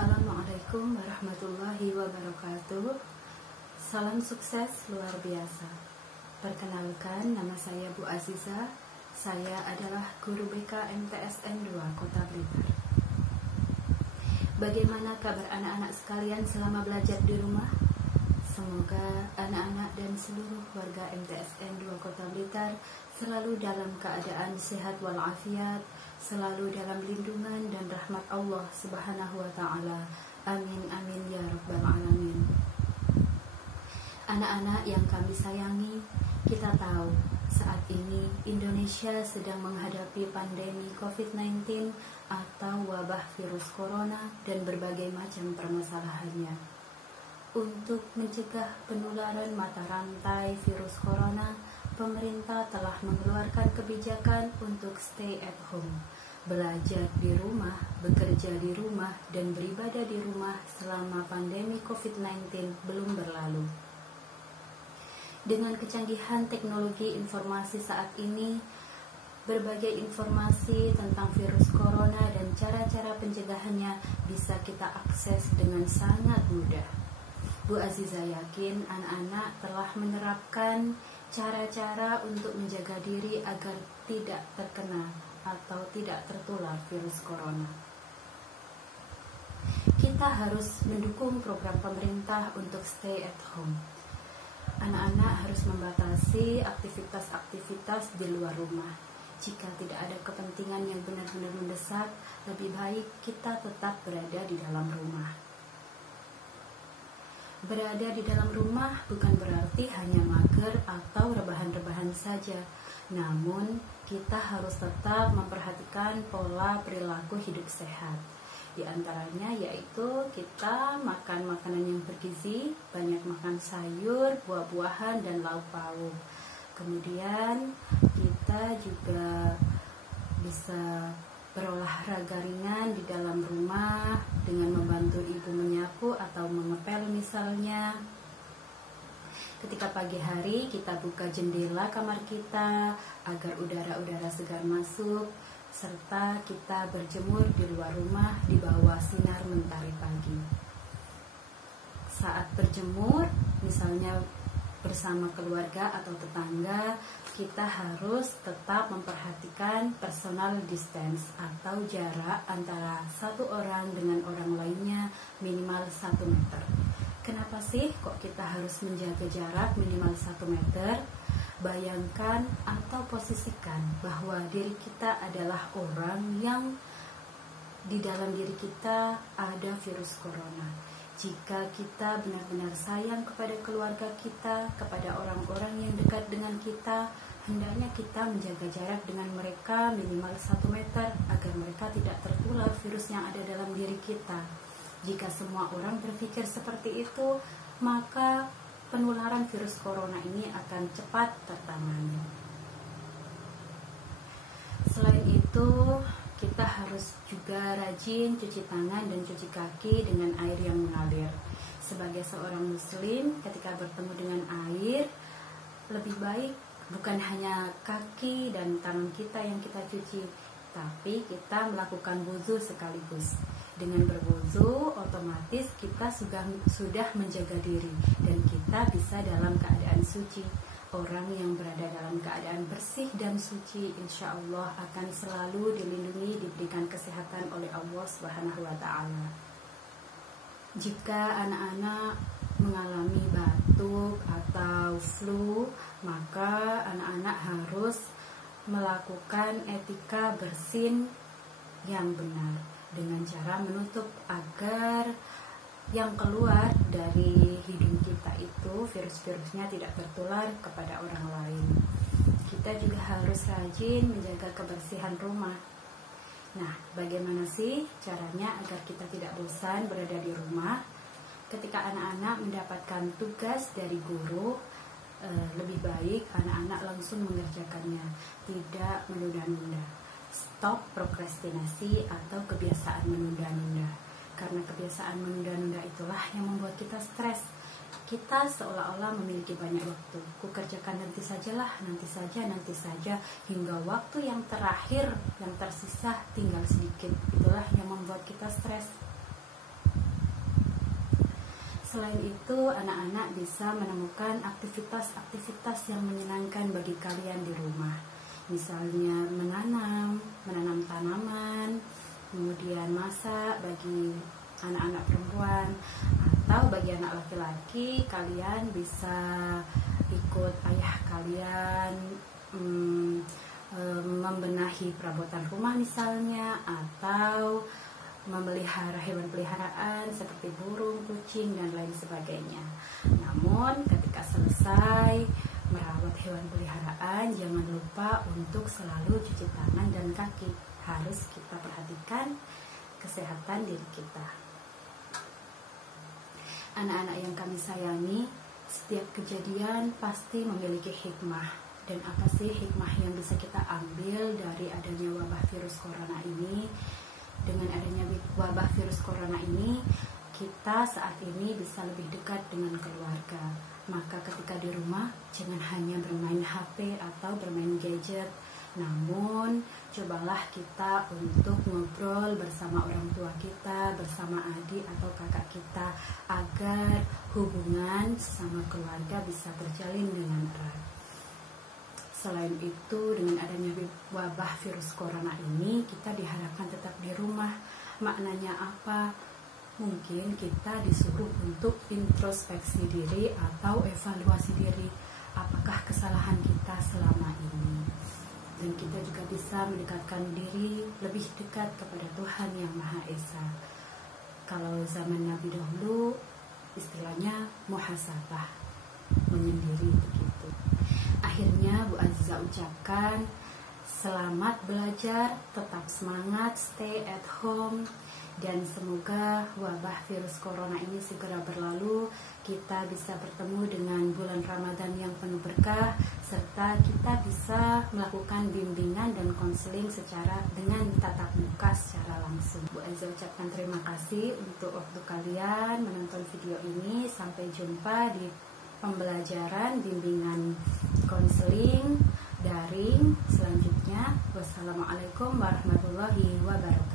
Assalamualaikum warahmatullahi wabarakatuh. Salam sukses luar biasa. Perkenalkan, nama saya Bu Aziza. Saya adalah guru BK MTSN 2 Kota Blitar. Bagaimana kabar anak-anak sekalian selama belajar di rumah? Semoga anak-anak dan seluruh warga MTSN 2 Kota Blitar selalu dalam keadaan sehat walafiat, selalu dalam lindungan dan rahmat Allah Subhanahu wa Ta'ala. Amin amin ya rabbal alamin. Anak-anak yang kami sayangi, kita tahu saat ini Indonesia sedang menghadapi pandemi COVID-19 atau wabah virus corona dan berbagai macam permasalahannya. Untuk mencegah penularan mata rantai virus corona, pemerintah telah mengeluarkan kebijakan untuk stay at home, belajar di rumah, bekerja di rumah, dan beribadah di rumah selama pandemi COVID-19 belum berlalu. Dengan kecanggihan teknologi informasi saat ini, berbagai informasi tentang virus corona dan cara-cara pencegahannya bisa kita akses dengan sangat mudah. Bu Aziza yakin anak-anak telah menerapkan cara-cara untuk menjaga diri agar tidak terkena atau tidak tertular virus corona. Kita harus mendukung program pemerintah untuk stay at home. Anak-anak harus membatasi aktivitas-aktivitas di luar rumah. Jika tidak ada kepentingan yang benar-benar mendesak, lebih baik kita tetap berada di dalam rumah. Berada di dalam rumah bukan berarti hanya mager atau rebahan-rebahan saja. Namun, kita harus tetap memperhatikan pola perilaku hidup sehat. Di antaranya yaitu kita makan makanan yang bergizi, banyak makan sayur, buah-buahan, dan lauk pauk. Kemudian, kita juga bisa berolahraga ringan di dalam rumah dengan membantu ibu menyapu atau mengepel misalnya. Ketika pagi hari kita buka jendela kamar kita agar udara-udara segar masuk, serta kita berjemur di luar rumah di bawah sinar mentari pagi. Saat berjemur, misalnya bersama keluarga atau tetangga, kita harus tetap memperhatikan personal distance atau jarak antara satu orang dengan orang lainnya minimal 1 meter. Kenapa sih kok kita harus menjaga jarak minimal 1 meter? Bayangkan atau posisikan bahwa diri kita adalah orang yang di dalam diri kita ada virus corona. Jika kita benar-benar sayang kepada keluarga kita, kepada orang-orang yang dekat dengan kita, hendaknya kita menjaga jarak dengan mereka minimal 1 meter agar mereka tidak tertular virus yang ada dalam diri kita. Jika semua orang berpikir seperti itu, maka penularan virus corona ini akan cepat tertangani. Selain itu, kita harus juga rajin cuci tangan dan cuci kaki dengan air yang mengalir. Sebagai seorang muslim, ketika bertemu dengan air, lebih baik bukan hanya kaki dan tangan kita yang kita cuci, tapi kita melakukan wudu sekaligus. Dengan berwudu, otomatis kita sudah menjaga diri dan kita bisa dalam keadaan suci. Orang yang berada dalam keadaan bersih dan suci, insya Allah akan selalu dilindungi, diberikan kesehatan oleh Allah Subhanahu wa Ta'ala. Jika anak-anak mengalami batuk atau flu, maka anak-anak harus melakukan etika bersin yang benar dengan cara menutup agar yang keluar dari hidung kita itu virus-virusnya tidak tertular kepada orang lain. Kita juga harus rajin menjaga kebersihan rumah. Nah, bagaimana sih caranya agar kita tidak bosan berada di rumah? Ketika anak-anak mendapatkan tugas dari guru, lebih baik anak-anak langsung mengerjakannya, tidak menunda-nunda. Stop prokrastinasi atau kebiasaan menunda-nunda. Karena kebiasaan menunda-nunda itulah yang membuat kita stres. Kita seolah-olah memiliki banyak waktu. Kukerjakan nanti sajalah, nanti saja, hingga waktu yang terakhir, yang tersisa tinggal sedikit. Itulah yang membuat kita stres. Selain itu, anak-anak bisa menemukan aktivitas-aktivitas yang menyenangkan bagi kalian di rumah. Misalnya menanam tanaman, kemudian masak bagi anak-anak perempuan, atau bagi anak laki-laki kalian bisa ikut ayah kalian membenahi perabotan rumah misalnya, atau memelihara hewan peliharaan seperti burung, kucing, dan lain sebagainya. Namun ketika selesai merawat hewan peliharaan, jangan lupa untuk selalu cuci tangan dan kaki. Harus kita perhatikan kesehatan diri kita. Anak-anak yang kami sayangi, setiap kejadian pasti memiliki hikmah. Dan apa sih hikmah yang bisa kita ambil dari adanya wabah virus corona ini? Dengan adanya wabah virus corona ini, kita saat ini bisa lebih dekat dengan keluarga. Maka ketika di rumah, jangan hanya bermain HP atau bermain gadget, namun cobalah kita untuk ngobrol bersama orang tua kita, bersama adik atau kakak kita, agar hubungan sesama keluarga bisa terjalin dengan erat. Selain itu, dengan adanya wabah virus corona ini, kita diharapkan tetap di rumah. Maknanya apa? Mungkin kita disuruh untuk introspeksi diri atau evaluasi diri. Apakah kesalahan kita selama ini? Dan kita juga bisa mendekatkan diri lebih dekat kepada Tuhan Yang Maha Esa. Kalau zaman Nabi dahulu, istilahnya muhasabah, menyendiri begitu. Akhirnya Bu Aziza ucapkan, selamat belajar, tetap semangat, stay at home, dan semoga wabah virus corona ini segera berlalu, kita bisa bertemu dengan bulan Ramadan yang penuh berkah, serta kita bisa melakukan bimbingan dan konseling dengan tatap muka secara langsung. Bu Aziza ucapkan terima kasih untuk waktu kalian menonton video ini. Sampai jumpa di pembelajaran bimbingan konseling daring selanjutnya. Wassalamualaikum warahmatullahi wabarakatuh.